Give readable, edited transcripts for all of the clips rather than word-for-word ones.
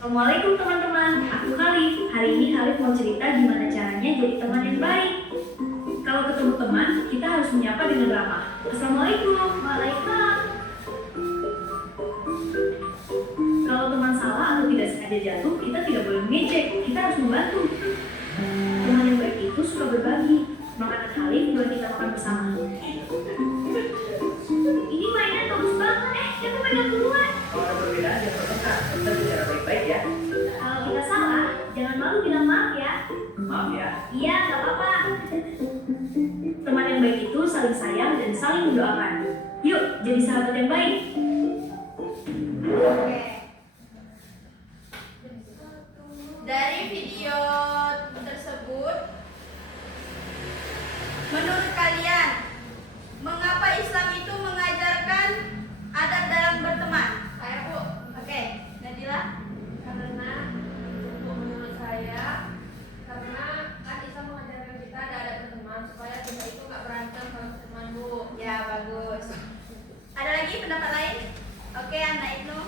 Assalamualaikum teman-teman, aku Khalif. Hari ini Khalif mau cerita gimana caranya jadi teman yang baik. Kalau ketemu teman, kita harus menyapa dengan ramah. Assalamualaikum. Waalaikumsalam. Kalau teman salah atau tidak sengaja jatuh, kita tidak boleh mengejek, kita harus membantu. Teman yang baik itu suka berbagi. Makanan Khalif boleh kita makan bersama. Ini mainan bagus banget, siapa pegang duluan? Kalau ada perbedaan ya pertengkar, kita bicara baik-baik ya. Kalau kita salah, jangan malu bilang maaf ya. Maaf ya. Iya, gak apa-apa. Teman yang baik itu saling sayang dan saling mendoakan. Yuk, jadi sahabat yang baik. Oke. Dari video tersebut, menurut kalian, mengapa Islam itu mengajarkan adab dalam berteman? Saya Bu. Oke, Nadila. Karena untuk menurut saya, karena kan Islam mengajarkan kita ada berteman supaya kita itu nggak berantem kalau berteman, Bu. Ya, bagus. Ada lagi pendapat lain? Oke, Anak Ibnu.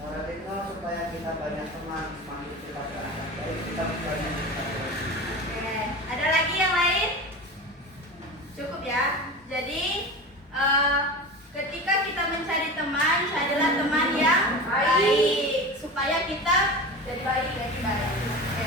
Moral itu supaya kita banyak teman, semakin kita berangkat baik, kita banyak teman. Oke, ada lagi yang lain? Cukup ya. Jadi ketika kita mencari teman, carilah teman yang baik supaya kita jadi baik. Oke.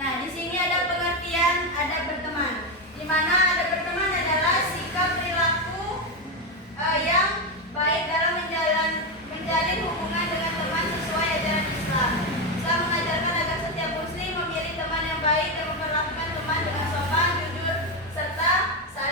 Nah, di sini ada pengertian adab berteman. Di mana adab berteman adalah sikap perilaku yang baik dalam menjalin hubungan dengan teman sesuai ajaran Islam. Islam mengajarkan agar setiap muslim memilih teman yang baik dan memperlakukan teman dengan sopan, jujur, serta saling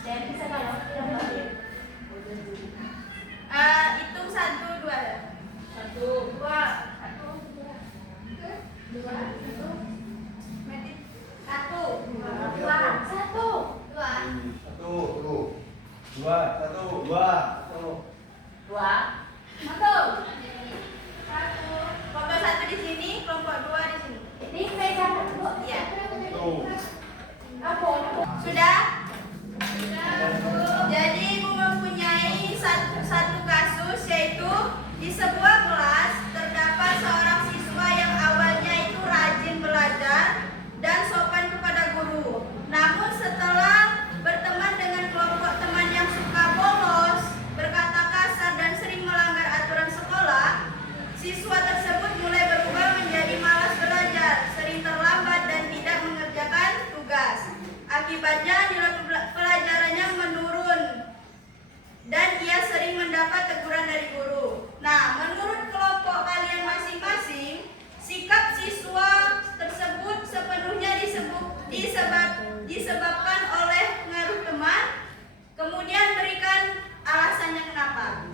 Dan bisa kalau hitung 1, 2 ya. 1, 2, 1, 2, 1, 2, kelompok 1 di sini, kelompok 2 di sini. Ini pegang Bu. Iya. Apa? Sudah? Jadi Ibu mempunyai satu kasus, yaitu di sebuah kelas terdapat seorang siswa yang awalnya itu rajin belajar dan sopan kepada guru. Namun setelah berteman dengan kelompok teman yang suka bolos, berkata kasar dan sering melanggar aturan sekolah, siswa tersebut mulai berubah menjadi malas belajar, sering terlambat dan tidak mengerjakan tugas. Akibatnya nilai pelajarannya menurun dan ia sering mendapat teguran dari guru. Nah, menurut kelompok kalian masing-masing, sikap siswa tersebut sepenuhnya disebabkan oleh pengaruh teman. Kemudian berikan alasannya kenapa.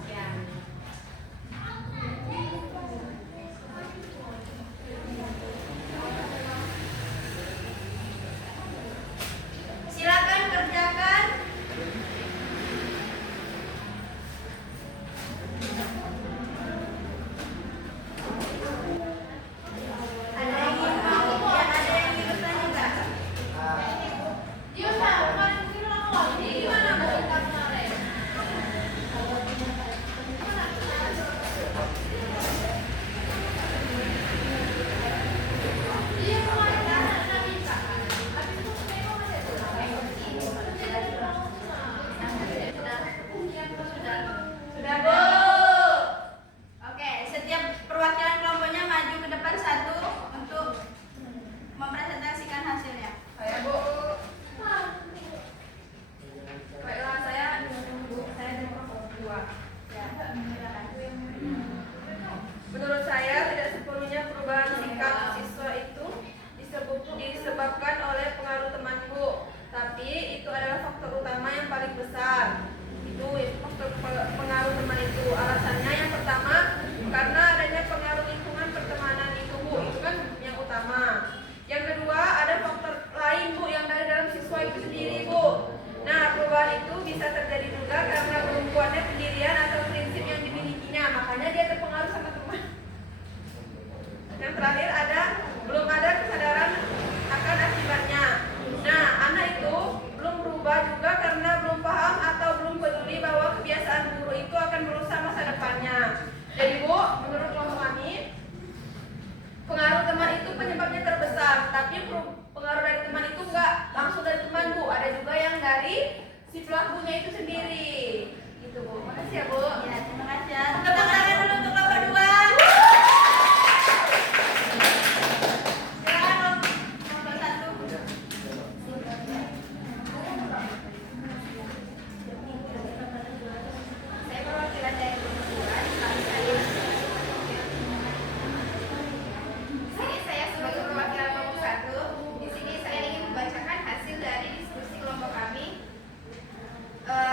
Silakan kerjakan. Ada yang ingin bertanya nggak? Dia kan ini gimana Bu? Dia mulai enggak bisa. Habis itu memang Sudah, Bu. Oke, setiap perwakilan kelompoknya maju ke depan satu untuk mempresentasikan hasilnya. saya Bu. Baiklah saya Bu, saya di kelompok 2. Menurut saya tidak sepenuhnya perubahan sikap siswa itu disebabkan oleh pengaruh teman Bu, tapi itu adalah faktor utama yang paling besar. Itu faktor pengaruh teman itu. Alasannya yang pertama karena adanya pengaruh lingkungan pertemanan itu Bu, itu kan yang utama. Yang kedua ada faktor lain Bu yang dari dalam siswa itu sendiri Bu. Nah, perubahan itu bisa terjadi juga karena belum kuatnya pendirian atau prinsip yang dimilikinya, makanya dia terpengaruh sama teman. Yang terakhir belum ada kesadaran akan akibatnya. Nah, anak itu belum berubah juga karena belum paham atau belum peduli bahwa kebiasaan guru itu akan merusak masa depannya. Jadi Bu, menurut kelompok kami, pengaruh teman itu penyebabnya terbesar, tapi pengaruh dari teman itu enggak langsung dari teman Bu, ada juga yang dari si pelakunya itu sendiri. Gitu Bu. Makasih ya Bu. Ya, terima kasih. Tepuk tangan dulu untuk kelompok 2. Silakan kelompok 1. Saya perwakilan dari kelompok 2, saya. Sini saya sebagai perwakilan kelompok 1. Di sini saya ingin membacakan hasil dari diskusi kelompok kami.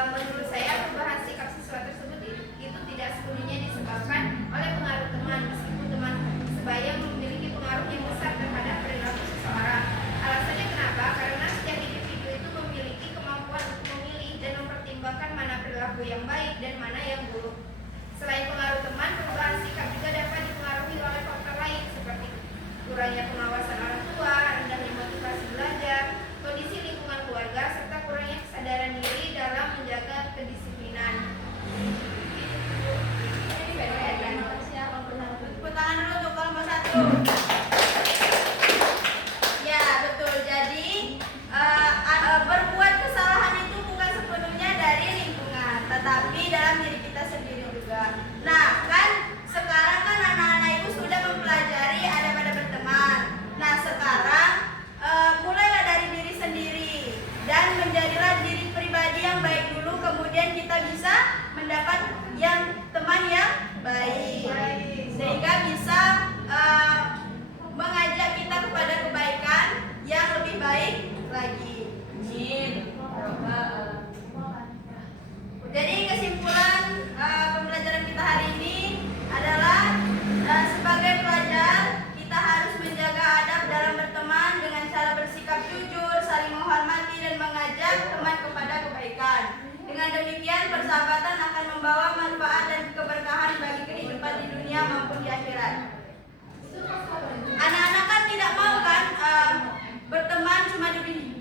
Menurut saya perubahan sikap siswa tersebut itu tidak sepenuhnya disebabkan oleh pengaruh teman, meskipun teman sebaya memiliki pengaruh yang besar terhadap perilaku seseorang. Alasannya kenapa? Karena setiap individu itu memiliki kemampuan untuk memilih dan mempertimbangkan mana perilaku yang baik dan mana yang buruk. Selain pengaruh teman, perubahan sikap juga dapat dipengaruhi oleh faktor lain seperti kurangnya pengawasan orang tua, rendahnya motivasi belajar, kondisi lingkungan keluarga, serta kurangnya kesadaran diri dalam menjaga kedisiplinan. Tepuk tangan dulu untuk kelompok 1. Ya, betul. Jadi berbuat kesalahan itu bukan sepenuhnya dari lingkungan, tetapi dalam diri kita sendiri juga. Nah, kan sekarang kan anak-anak itu sudah mempelajari ada pada berteman. Nah, sekarang mulailah dari diri sendiri dan menjadilah diri pribadi yang baik dulu, kemudian kita bisa mendapat teman yang baik, sehingga bisa mengajak kita kepada kebaikan yang lebih baik lagi. Amin.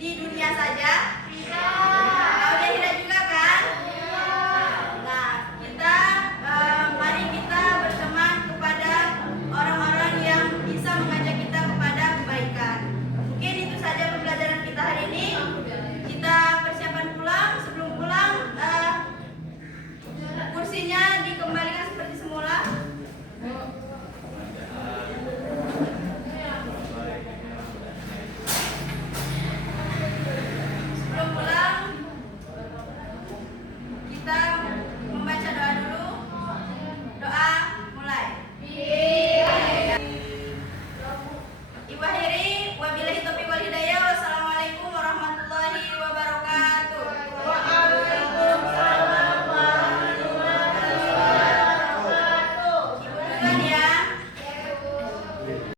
di dunia saja